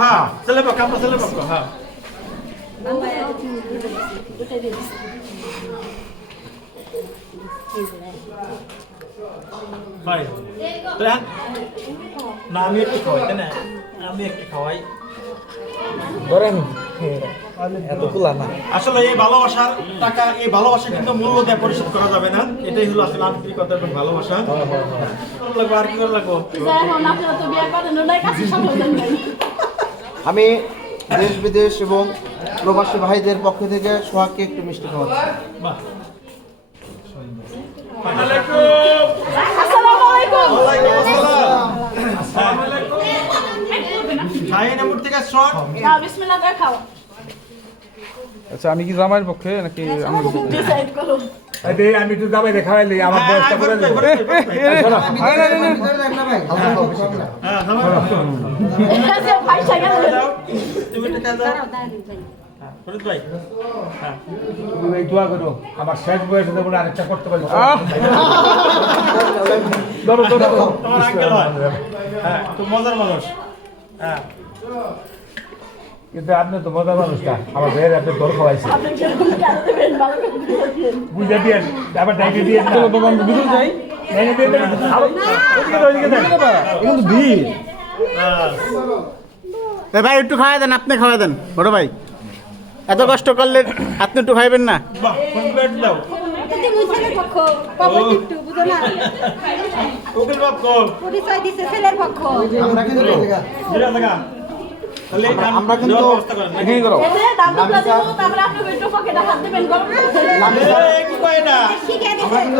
হ্যাঁ ছেলে পক্ষ আমরা ছেলে পক্ষ হ্যাঁ ভাই তো এখন না আমি একটু খাওয়াই তাই না? আমি একটু খাওয়াই। ধরেন না। আসলে এই ভালোবাসার টাকা এই ভালোবাসা কিন্তু মূল্য দিয়ে পরিশোধ করা যাবে না। এটাই হলো আসলে আন্তরিকতা এবং ভালোবাসা। আর কি ভালো লাগবো? আমি দেশ বিদেশ এবং প্রবাসী ভাইদের পক্ষ থেকে সোহাগকে একটু মিষ্টি খাওয়াচ্ছি আচ্ছা আমি কি জামাইয়ের পক্ষে নাকি আমি আরে আমি একটু দাবাই দেখাইলি আমার বয়সটা করে দেবো আমার শেষ বয়সে দেবো না আরেকটা করতে পারব আহ! ধরো ধরো ধরো। তোমার আঙ্কেল হয়। হ্যাঁ মজার মানুষ। হ্যাঁ। কিন্তু আপনি তো মজা মানুষটা আমার ভাইয়ের আপনি দর খাওয়াইছে বুঝে দিয়ে আবার ডাইকে দিয়ে চলো দোকান ভিতরে যাই। ডাইকে দিয়ে আরও ওদিকে ওদিকে এখন তো ভিড়। হ্যাঁ ভাই একটু খাওয়াই দেন আপনি খাওয়াই দেন বড় ভাই এত কষ্ট করলে আপনি একটু খাইবেন না আমরা কিন্তু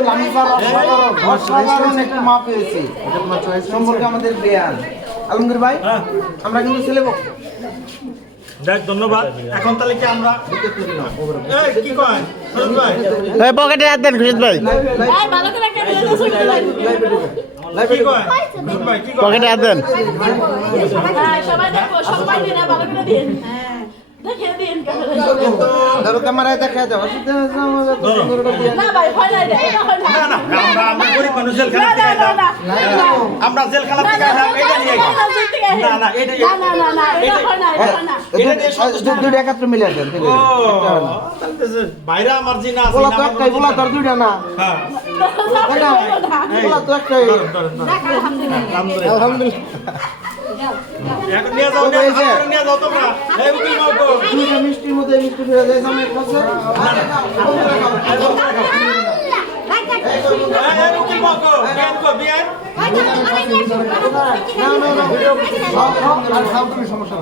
লামিসার অসাধারণ মা পেয়েছি সম্পর্কে আমাদের জ্ঞান আলমগীর ভাই হ্যাঁ। আমরা কিন্তু ছেলে দেখ ধন্যবাদ। এখন তাহলে কি আমরা কি কয়? ভাই। পকেটে হাত দেন খুশিদ ভাই। কি কয়? ফরিদ ভাই পকেটে হাত দেন। সবাই দেখো সবাই দিন ভালো করে দিন। ধরো ক্যামেরায় দেখা যাও না, ভাই না মানুষ জেল না খানা না থেকে না আইলাম। না আমরা জেল খানা থেকে আইলাম এটা নিয়ে না, না, এটা- না না না না এটা ভয় নাই ভয় না এটা দিয়ে দুইটা একাত্র মিলিয়ে দেন ও তাহলে তো যে বাইরে আমার জিনা আছে বলা তো একটাই বলা তো দুইটা না হ্যাঁ বলা তো একটাই ধরুন, ধরুন, ধরুন। আলহামদুলিল্লাহ আলহামদুলিল্লাহ এখন নিয়ে যাও সমস্যা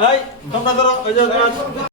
নাই। তোমরা ধরো